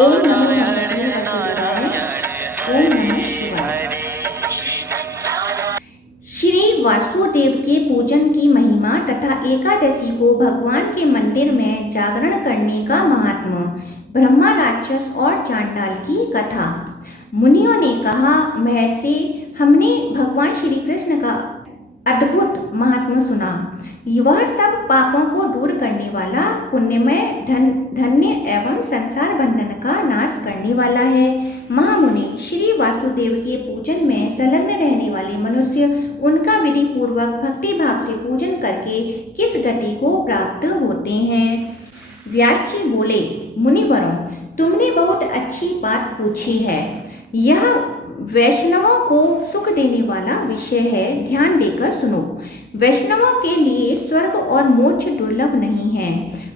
ओम नमो भगवते वासुदेवाय। ओम नमः शिवाय। श्री वासुदेव के पूजन की महिमा तथा एकादशी को भगवान के मंदिर में जागरण करने का महात्म्य। ब्रह्मा, राक्षस और चांडाल की कथा। मुनियों ने कहा, महर्षि, हमने भगवान श्री कृष्ण का अद्भुत महात्म्य सुना। वह सब पापों को दूर करने वाला, पुण्यमय, धन्य एवं संसार बंधन का नाश करने वाला है। महामुनि, श्री वासुदेव के पूजन में संलग्न रहने वाले मनुष्य उनका विधि पूर्वक भक्ति भाव से पूजन करके किस गति को प्राप्त होते हैं? व्यास जी बोले, मुनिवरों, तुमने बहुत अच्छी बात पूछी है। यह वैष्णवों को सुख देने वाला विषय है, ध्यान देकर सुनो। वैष्णवों के लिए स्वर्ग और मोक्ष दुर्लभ नहीं है।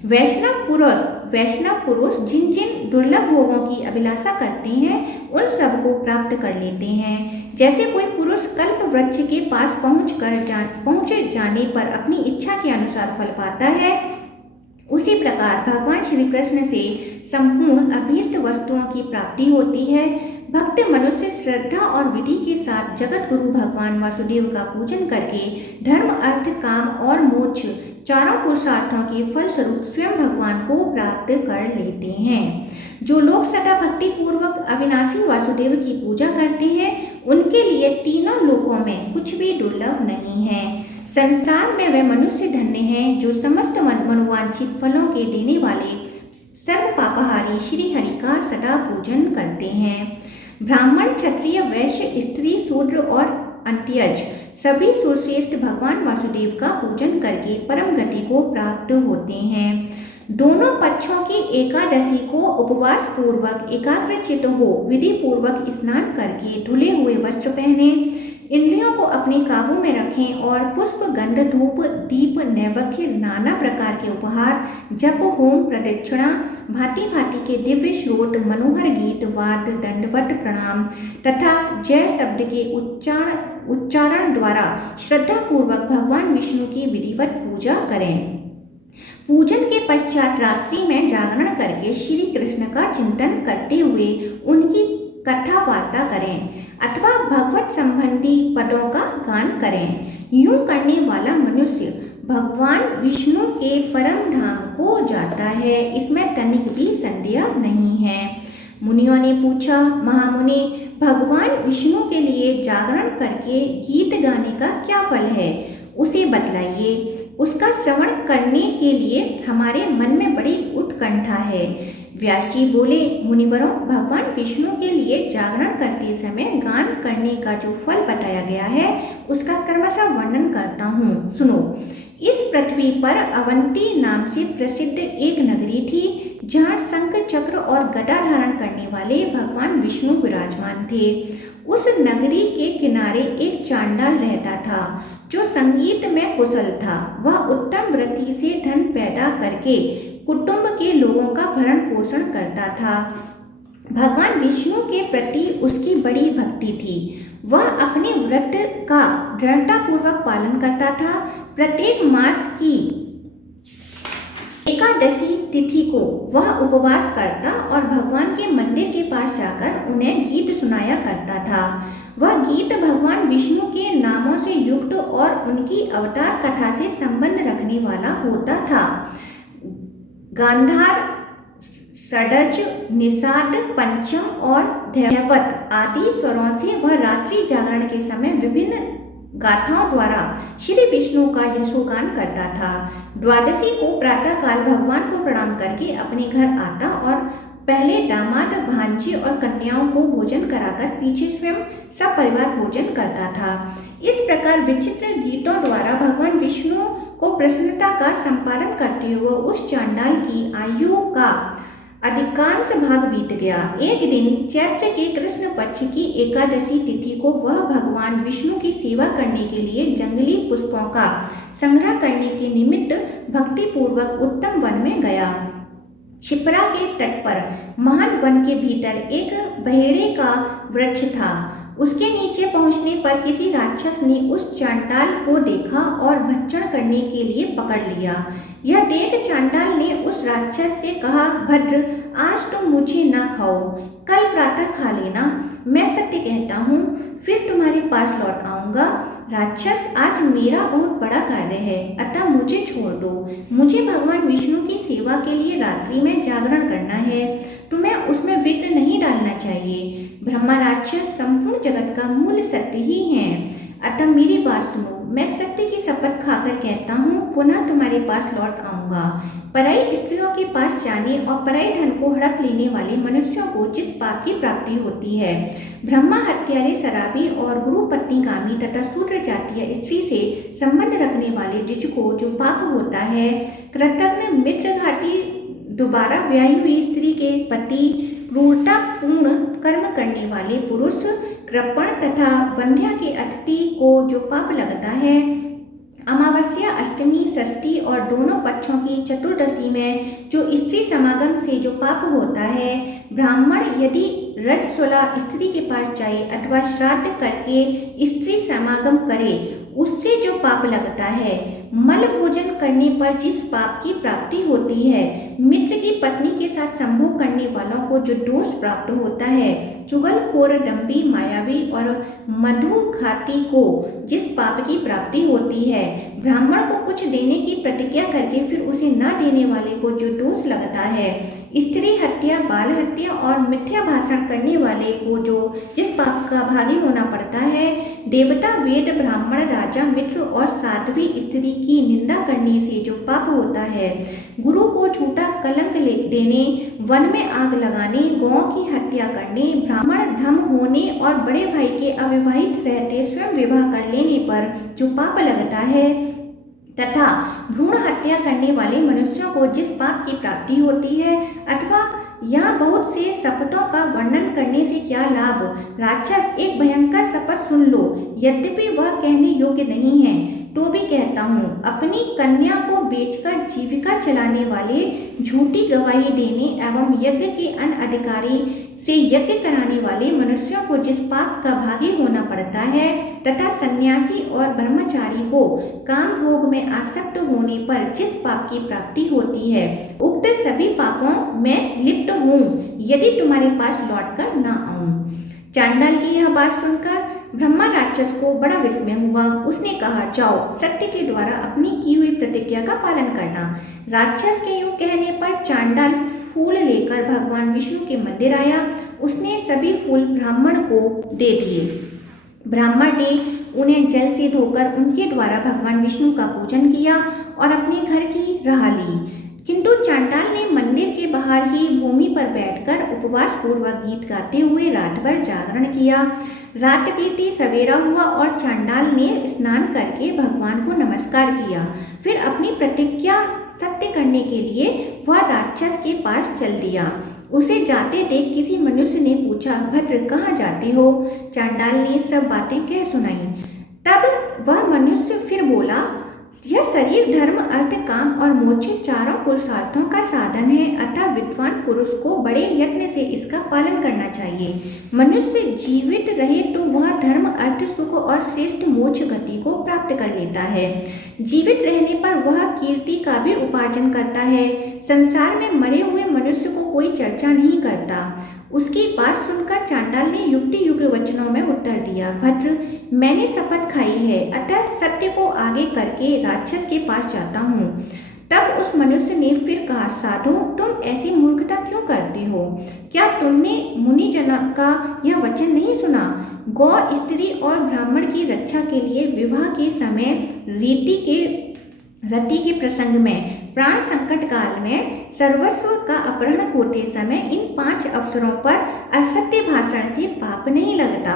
वैष्णव पुरुष जिन जिन दुर्लभ भोगों की अभिलाषा करते हैं उन सब को प्राप्त कर लेते हैं। जैसे कोई पुरुष कल्प वृक्ष के पास पहुंच जाने पर अपनी इच्छा के अनुसार फल पाता है, उसी प्रकार भगवान श्री कृष्ण से संपूर्ण अभीष्ट वस्तुओं की प्राप्ति होती है। भक्त मनुष्य श्रद्धा और विधि के साथ जगत गुरु भगवान वासुदेव का पूजन करके धर्म, अर्थ, काम और मोक्ष चारों पुरुषार्थों के फलस्वरूप स्वयं भगवान को प्राप्त कर लेते हैं। जो लोग सदा भक्ति पूर्वक अविनाशी वासुदेव की पूजा करते हैं उनके लिए तीनों लोकों में कुछ भी दुर्लभ नहीं है। संसार में वे मनुष्य धन्य हैं जो समस्त मनोवांछित फलों के देने वाले सर्व पापहारी श्री हरि का सदा पूजन करते हैं। ब्राह्मण, क्षत्रिय, वैश्य, स्त्री, शूद्र और अंत्यज सभी सुरश्रेष्ठ भगवान वासुदेव का पूजन करके परम गति को प्राप्त होते हैं। दोनों पक्षों की एकादशी को उपवास पूर्वक एकाग्रचित्त हो विधि पूर्वक स्नान करके धुले हुए वस्त्र पहने, इंद्रियों को अपने काबू में रखें और पुष्प, गंध, धूप, दीप, नैवेद्य, नाना प्रकार के उपहार, जप, होम, प्रदक्षिणा, भांति भांति के दिव्य श्लोक, मनोहर गीत, वाद, दंडवत प्रणाम तथा जय शब्द के उच्चारण द्वारा श्रद्धा पूर्वक भगवान विष्णु की विधिवत पूजा करें। पूजन के पश्चात रात्रि में जागरण करके श्री कृष्ण का चिंतन करते हुए उनकी कथा वार्ता करें अथवा भगवत संबंधी पदों का गान करें। यूं करने वाला मनुष्य भगवान विष्णु के परम धाम को जाता है, इसमें तनिक भी संदेह नहीं है। मुनियों ने पूछा, महामुनि, भगवान विष्णु के लिए जागरण करके गीत गाने का क्या फल है, उसे बतलाइए। उसका श्रवण करने के लिए हमारे मन में बड़ी उत्कंठा है। व्यास जी बोले, मुनिवरों, भगवान विष्णु के लिए जागरण करते समय गान करने का जो फल बताया गया है उसका क्रमशः वर्णन करता हूँ, सुनो। इस पृथ्वी पर अवंती नाम से प्रसिद्ध एक नगरी थी जहाँ शंख, चक्र और गदा धारण करने वाले भगवान विष्णु विराजमान थे। उस नगरी के किनारे एक चांडाल रहता था जो संगीत में कुशल था। वह उत्तम वृत्ति से धन पैदा करके कुटुंब के लोगों का भरण पोषण करता था। भगवान विष्णु के प्रति उसकी बड़ी भक्ति थी। वह अपने व्रत का दृढ़तापूर्वक पालन करता था। प्रत्येक मास की एकादशी तिथि को वह उपवास करता और भगवान के मंदिर के पास जाकर उन्हें गीत सुनाया करता था। वह गीत भगवान विष्णु के नामों से युक्त और उनकी अवतार कथा से संबंध रखने वाला होता था। गांधार, षडज, निषाद, पंचम और दैवत आदि स्वरों से वह रात्रि जागरण के समय विभिन्न गाथाओं द्वारा श्री विष्णु का यशोगान करता था। द्वादशी को प्रातः काल भगवान को प्रणाम करके अपने घर आता और पहले दामाद, भांजे और कन्याओं को भोजन कराकर पीछे स्वयं सब परिवार भोजन करता था। इस प्रकार विचित्र गीतों द्वारा भगवान विष्णु को प्रसन्नता का संपादन करते हुए उस चांडाल की आयु का अधिकांश भाग बीत गया। एक दिन चैत्र के कृष्ण पक्ष की एकादशी तिथि को वह भगवान विष्णु की सेवा करने के लिए जंगली पुष्पों का संग्रह करने के निमित्त भक्ति पूर्वक उत्तम वन में गया। छिपरा के तट पर महान वन के भीतर एक बहेड़े का वृक्ष था। उसके नीचे पहुंचने पर किसी राक्षस ने उस चांडाल को देखा और भक्षण करने के लिए पकड़ लिया। यह देख चांडाल ने उस राक्षस से कहा, भद्र, आज तुम मुझे ना खाओ, कल प्रातः खा लेना। मैं सत्य कहता हूँ, फिर तुम्हारे पास लौट आऊंगा। राक्षस, आज मेरा बहुत बड़ा कार्य है, अतः मुझे छोड़ दो। मुझे भगवान विष्णु की सेवा के लिए रात्रि में जागरण करना है, तुम्हें उसमें विघ्न नहीं डालना चाहिए। ब्रह्मा राक्षस संपूर्ण जगत का मूल सत्य ही है, अतः मेरी बात सुनो। मैं सत्य की शपथ खाकर कहता हूँ, पुनः तुम्हारे पास लौट आऊंगा। पराई स्त्रियों के पास जाने और पराई धन को हड़प लेने वाले मनुष्यों को जिस पाप की प्राप्ति होती है, ब्रह्मा हत्यारे, शराबी और गुरु पत्नीगामी तथा शूद्र जातीय स्त्री से संबंध रखने वाले जिसको जो पाप होता है, कृतज्ञ मित्र घाटी दोबारा व्याही हुई स्त्री के पति, क्रूरतापूर्ण कर्म करने वाले पुरुष, कृपण तथा वंध्या के अतिथि को जो पाप लगता है, अमावस्या, अष्टमी, षष्ठी और दोनों पक्षों की चतुर्दशी में जो स्त्री समागम से जो पाप होता है, ब्राह्मण यदि रजस्वला स्त्री के पास जाए अथवा श्राद्ध करके स्त्री समागम करे, उससे जो पाप लगता है, मल भोजन करने पर जिस पाप की प्राप्ति होती है, मित्र की पत्नी के साथ संभोग करने वालों को जो दोष प्राप्त होता है, चुगलखोर, दंभी, मायावी और मधुघाती को जिस पाप की प्राप्ति होती है, ब्राह्मण को कुछ देने की प्रतिज्ञा करके फिर उसे न देने वाले को जो दोष लगता है, स्त्री हत्या, बाल हत्या और मिथ्या भाषण करने वाले को जो जिस पाप का भागी होना पड़ता है, देवता, वेद, ब्राह्मण, राजा, मित्र और साध्वी स्त्री की निंदा करने से जो पाप होता है, गुरु को झूठा कलंक देने, वन में आग लगाने, गौ की हत्या करने, ब्राह्मण धम होने और बड़े भाई के अविवाहित रहते स्वयं विवाह कर लेने पर जो पाप लगता है, तथा भ्रूण हत्या करने वाले मनुष्यों को जिस पाप की प्राप्ति होती है, अथवा यहाँ बहुत से शपथों का वर्णन करने से क्या लाभ। राक्षस, एक भयंकर शपथ सुन लो, यद्यपि वह कहने योग्य नहीं है तो भी कहता हूँ। अपनी कन्या को बेचकर जीविका चलाने वाले, झूठी गवाही देने एवं यज्ञ के अनधिकारी से यज्ञ कराने वाले मनुष्यों को जिस पाप का भागी होना पड़ता है, तथा सन्यासी और ब्रह्मचारी को काम भोग में आसक्त होने पर जिस पाप की प्राप्ति होती है, उक्त सभी पापों में लिप्त हूँ, यदि तुम्हारे पास लौटकर न आऊं। चांडाल की यह बात सुनकर ब्रह्मा राक्षस को बड़ा विस्मय हुआ। उसने कहा, जाओ, सत्य के द्वारा अपनी की हुई प्रतिज्ञा का पालन करना। राक्षस के यूं कहने पर चांडाल फूल लेकर भगवान विष्णु के मंदिर आया। उसने सभी फूल ब्राह्मण को दे दिए। ब्राह्मण ने उन्हें जल से धोकर उनके द्वारा भगवान विष्णु का पूजन किया और अपने घर की राह ली। किंतु चांडाल ने मंदिर के बाहर ही भूमि पर बैठकर उपवास पूर्वक गीत गाते हुए रात भर जागरण किया। रात बीती, सवेरा हुआ और चांडाल ने स्नान करके भगवान को नमस्कार किया। फिर अपनी प्रतिज्ञा सत्य करने के लिए वह राक्षस के पास चल दिया। उसे जाते देख किसी मनुष्य ने पूछा, भद्र, कहाँ जाते हो? चांडाल ने सब बातें कह सुनाई। तब वह मनुष्य फिर बोला, यह शरीर, धर्म, अर्थ, काम और मोक्ष चारों पुरुषार्थों का साधन है, अतः विद्वान पुरुष को बड़े यत्न से इसका पालन करना चाहिए। मनुष्य जीवित रहे तो वह धर्म, अर्थ, सुख और श्रेष्ठ मोक्ष गति को प्राप्त कर लेता है। जीवित रहने पर वह कीर्ति का भी उपार्जन करता है। संसार में मरे हुए मनुष्य को कोई चर्चा नहीं करता। उसकी बात सुनकर चांडाल ने युक्ति युक्त वचनों में उत्तर दिया, भद्र, मैंने शपथ खाई है, अतः सत्य को आगे करके राक्षस के पास जाता हूँ। तब उस मनुष्य ने फिर कहा, साधु, तुम ऐसी मूर्खता क्यों करते हो? क्या तुमने मुनिजन का यह वचन नहीं सुना? गौ, स्त्री और ब्राह्मण की रक्षा के लिए विवाह के समय रति के प्रसंग में, प्राण संकट काल में, सर्वस्व का अपहरण होते समय इन 5 अवसरों पर असत्य भाषण से पाप नहीं लगता।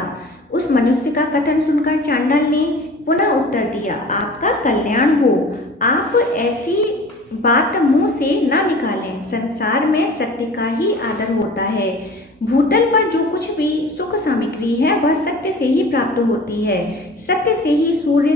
उस मनुष्य का कथन सुनकर चांडाल ने पुनः उत्तर दिया, आपका कल्याण हो। आप ऐसी बात मुंह से न निकालें। संसार में सत्य का ही आदर होता है। भूतल पर जो कुछ भी सुख सामग्री है वह सत्य से ही प्राप्त होती है। सत्य से ही सूर्य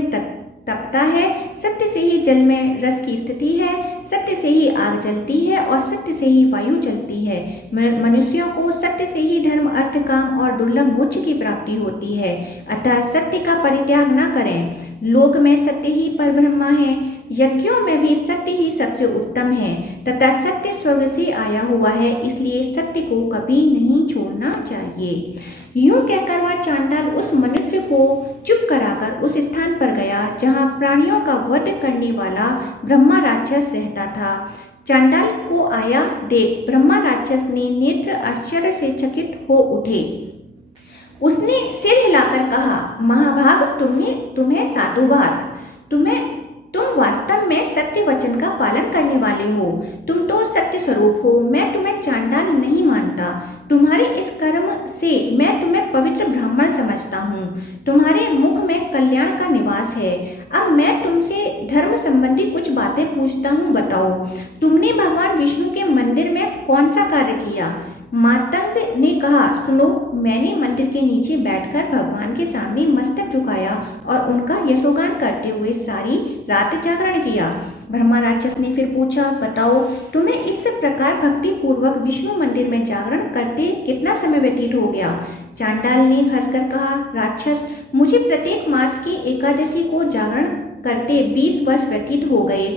तपता है, सत्य से ही जल में रस की स्थिति है, सत्य से ही आग जलती है और सत्य से ही वायु चलती है। मनुष्यों को सत्य से ही धर्म, अर्थ, काम और दुर्लभ मोक्ष की प्राप्ति होती है। अतः सत्य का परित्याग न करें। लोक में सत्य ही परब्रह्म है, यज्ञों में भी सत्य ही सबसे उत्तम है तथा सत्य स्वर्ग से आया हुआ है, इसलिए सत्य को कभी नहीं छोड़ना चाहिए। यूं कहकर वह चांडाल उस मनुष्य को चुप कराकर उस स्थान पर गया जहाँ प्राणियों का वध करने वाला ब्रह्मा राक्षस रहता था। चांडाल को आया देख ब्रह्मा राक्षस ने नेत्र आश्चर्य से चकित हो उठे। उसने सिर हिलाकर कहा, महाभाग, तुम्हें साधुवाद। तुम वास्तव में सत्य वचन का पालन करने वाले हो। तुम तो सत्य स्वरूप हो। मैं तुम्हें चांडाल नहीं मानता। तुम्हारे इस कर्म से मैं तुम्हें पवित्र ब्राह्मण समझता हूँ। तुम्हारे मुख में कल्याण का निवास है। अब मैं तुमसे धर्म संबंधी कुछ बातें पूछता हूँ, बताओ। तुमने भगवान विष्णु के मंदिर में कौन सा कार्य किया? मातंग ने कहा, सुनो, मैंने मंदिर के नीचे बैठकर भगवान के सामने मस्तक झुकाया और उनका यशोगान करते हुए सारी रात जागरण किया। ब्रह्मा राक्षस ने फिर पूछा, बताओ, तुम्हें इस प्रकार भक्ति पूर्वक विष्णु मंदिर में जागरण करते कितना समय व्यतीत हो गया? चांडाल ने हंसकर कहा, राक्षस, मुझे प्रत्येक मास की एकादशी को जागरण करते 20 वर्ष व्यतीत हो गए।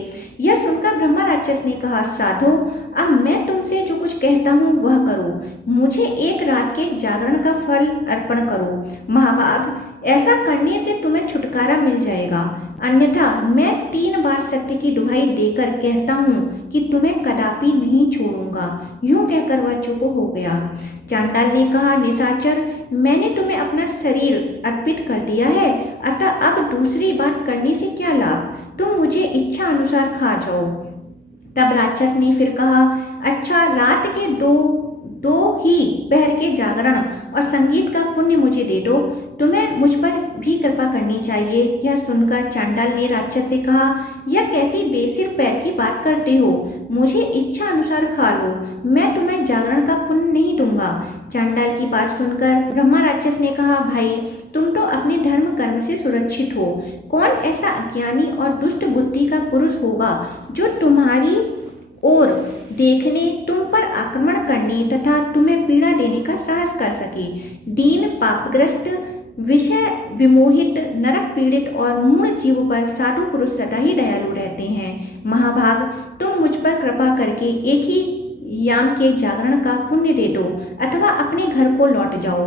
यह सुनकर ब्रह्मा राक्षस ने कहा, साधो, अब मैं तुमसे जो कुछ कहता हूँ वह करो। मुझे एक रात के जागरण का फल अर्पण करो। महाभाग, ऐसा करने से तुम्हें छुटकारा मिल जाएगा, अन्यथा मैं 3 बार सत्य की दुहाई देकर कहता हूँ कि तुम्हें कदापि नहीं छोड़ूंगा। यूं कहकर वह चुप हो गया। चांडाल ने कहा, निशाचर, मैंने तुम्हें अपना शरीर अर्पित कर दिया है, अतः अब दूसरी बात करने से क्या लाभ? तुम मुझे इच्छा अनुसार खा जाओ। तब राक्षस ने फिर कहा, अच्छा, रात के दो ही पहर के जागरण और संगीत का पुण्य मुझे दे दो। तुम्हें मुझ पर भी कृपा करनी चाहिए। यह सुनकर चांडाल ने राक्षस से कहा, यह कैसी बेसिर पैर की बात करते हो? मुझे इच्छा अनुसार खा लो, मैं तुम्हें जागरण का पुण्य नहीं दूंगा। चांडाल की बात सुनकर ब्रह्मा राक्षस ने कहा, भाई, तुम तो अपने धर्म कर्म से सुरक्षित हो। कौन ऐसा अज्ञानी और दुष्ट बुद्धि का पुरुष होगा जो तुम्हारी ओर देखने, तुम पर आक्रमण करने तथा तुम्हें पीड़ा देने का साहस कर सके? दीन, पापग्रस्त, विषय विमोहित, नरक पीड़ित और मूढ़ जीव पर साधु पुरुष सदा ही दयालु रहते हैं। महाभाग, तुम मुझ पर कृपा करके एक ही याम के जागरण का पुण्य दे दो अथवा अपने घर को लौट जाओ।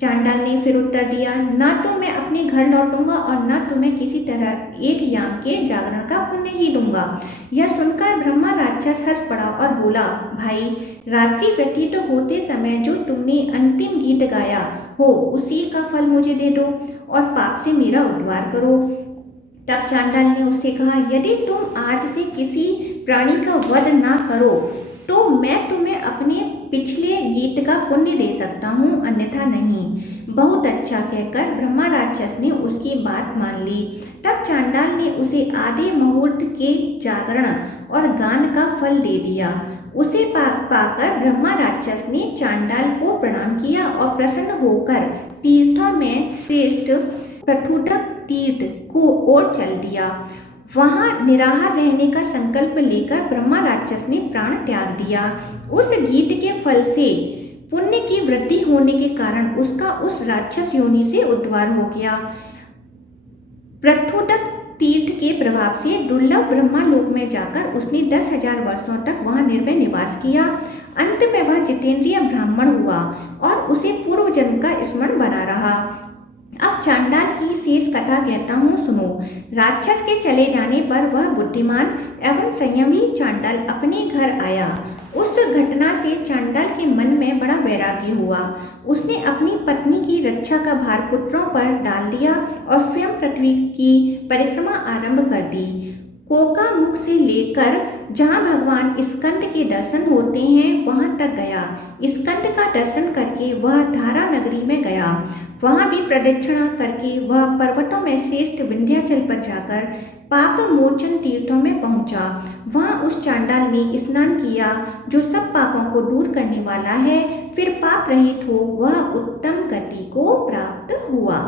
चांडाल ने फिर उत्तर दिया, ना तो मैं अपने घर लौटूंगा और न तुम्हें किसी तरह एक याम के जागरण का पुण्य ही दूंगा। यह सुनकर ब्रह्मा राक्षस हंस पड़ा और बोला, भाई, रात्रि व्यतीत होते समय जो तुमने अंतिम गीत गाया हो उसी का फल मुझे दे दो और पाप से मेरा उद्धार करो। तब चांडाल ने उससे कहा, यदि तुम आज से किसी प्राणी का वध ना करो तो मैं तुम्हें अपने पिछले गीत का पुण्य दे सकता हूँ, अन्यथा नहीं। बहुत अच्छा कहकर ब्रह्मा राक्षस ने उसकी बात मान ली। तब चांडाल ने उसे आधे मुहूर्त के जागरण और गान का फल दे दिया। उसे पाकर ब्रह्मा राक्षस ने चांडाल को प्रणाम किया और प्रसन्न होकर तीर्थों में श्रेष्ठ प्रथुडक तीर्थ को ओर चल दिया। वहां निराहार रहने का संकल्प लेकर ब्रह्मा राक्षस ने प्राण त्याग दिया। उस गीत के फल से पुण्य की वृद्धि होने के कारण उसका उस राक्षस योनि से उद्धार हो गया। प्रथुडक तीर्थ के प्रभाव से दुर्लभ ब्रह्मा लोक में जाकर उसने 10,000 वर्षों तक वहां निर्भय निवास किया। अंत में वह जितेंद्रिय ब्राह्मण हुआ और उसे पूर्व जन्म का स्मरण बना रहा। अब चांडाल की शेष कथा कहता हूँ, सुनो। राक्षस के चले जाने पर वह बुद्धिमान एवं संयमी चांडाल अपने घर आया। उस घटना से चांडाल के मन में बड़ा वैराग्य हुआ। उसने अपनी पत्नी की रक्षा का भार पुत्रों पर डाल दिया और स्वयं पृथ्वी की परिक्रमा आरंभ कर दी। कोका मुख से लेकर जहाँ भगवान स्कंद के दर्शन होते हैं वहां तक गया। स्कंद का दर्शन करके वह धारा नगरी में गया। वहां भी प्रदक्षिणा करके वह पर्वतों में श्रेष्ठ विंध्याचल पर जाकर पाप मोचन तीर्थों में पहुंचा। वहां उस चांडाल ने स्नान किया जो सब पापों को दूर करने वाला है। फिर पाप रहित हो वह उत्तम गति को प्राप्त हुआ।